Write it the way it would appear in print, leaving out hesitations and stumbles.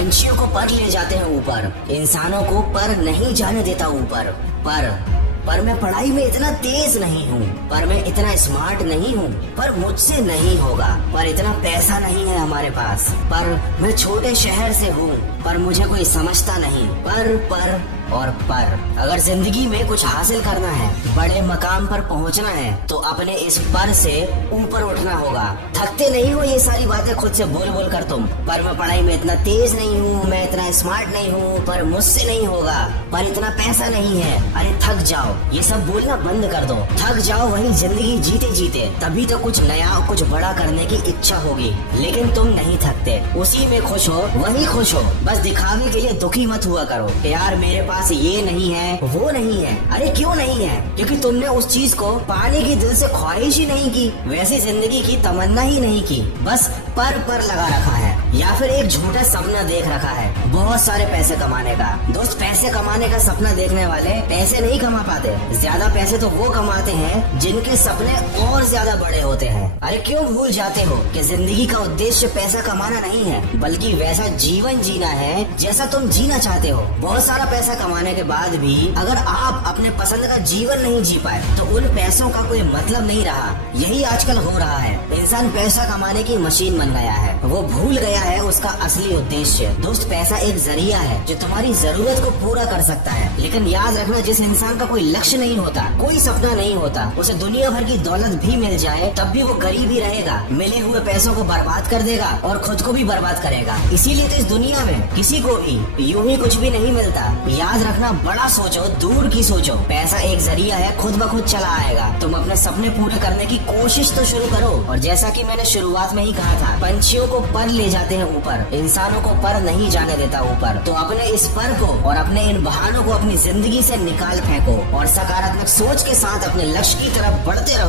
पंछियों को पर ले जाते हैं ऊपर, इंसानों को पर नहीं जाने देता ऊपर। पर मैं पढ़ाई में इतना तेज नहीं हूँ, पर मैं इतना स्मार्ट नहीं हूँ, पर मुझसे नहीं होगा, पर इतना पैसा नहीं है हमारे पास, पर मैं छोटे शहर से हूँ, पर मुझे कोई समझता नहीं। पर और पर अगर जिंदगी में कुछ हासिल करना है, बड़े मकाम पर पहुंचना है, तो अपने इस पर से ऊपर उठना होगा। थकते नहीं हो ये सारी बातें खुद से बोल बोल कर तुम, पर मैं पढ़ाई में इतना तेज नहीं हूँ, मैं इतना स्मार्ट नहीं हूँ, पर मुझसे नहीं होगा, पर इतना पैसा नहीं है। अरे थक जाओ, ये सब बोलना बंद कर दो। थक जाओ वही जिंदगी जीते जीते, तभी तो कुछ नया कुछ बड़ा करने की इच्छा होगी। लेकिन तुम नहीं थकते, उसी में खुश हो, वही खुश हो। बस दिखावे के लिए दुखी मत हुआ करो कि यार मेरे पास ये नहीं है, वो नहीं है। अरे क्यों नहीं है? क्योंकि तुमने उस चीज को पाने की दिल से ख्वाहिश ही नहीं की, वैसी जिंदगी की तमन्ना ही नहीं की। बस पर लगा रखा है, या फिर एक झूठा सपना देख रखा है बहुत सारे पैसे कमाने का। दोस्त, पैसे कमाने का सपना देखने वाले पैसे नहीं कमा पाते। ज्यादा पैसे तो वो कमाते हैं जिनके सपने और ज्यादा बड़े होते हैं। अरे क्यों भूल जाते हो कि जिंदगी का उद्देश्य पैसा कमाना नहीं है, बल्कि वैसा जीवन जीना है जैसा तुम जीना चाहते हो। बहुत सारा पैसा कमाने के बाद भी अगर आप अपने पसंद का जीवन नहीं जी पाए, तो उन पैसों का कोई मतलब नहीं रहा। यही आजकल हो रहा है। इंसान पैसा कमाने की मशीन बन गया है, वो भूल गया है उसका असली उद्देश्य। दोस्त, पैसा एक जरिया है जो तुम्हारी जरूरत को पूरा कर सकता है, लेकिन याद रखना, जिस इंसान का कोई लक्ष्य नहीं होता, कोई सपना नहीं होता, उसे दुनिया भर की दौलत भी मिल जाए तब भी वो गरीब ही रहेगा। मिले हुए पैसों को बर्बाद कर देगा और खुद को भी बर्बाद करेगा। इसीलिए तो इस दुनिया में किसी को भी यूं ही कुछ भी नहीं मिलता। याद रखना, बड़ा सोचो, दूर की सोचो। पैसा एक जरिया है, खुद ब खुद चला आएगा। तुम अपने सपने पूरे करने की कोशिश तो शुरू करो। और जैसा कि मैंने शुरुआत में ही कहा था, पंछियों को पर ले जाते हैं ऊपर, इंसानों को पर नहीं जाने देता ऊपर। तो अपने इस पर को और अपने इन बहानों को अपनी जिंदगी से निकाल फेंको और सकारात्मक सोच के साथ अपने लक्ष्य की तरफ बढ़ते रहो।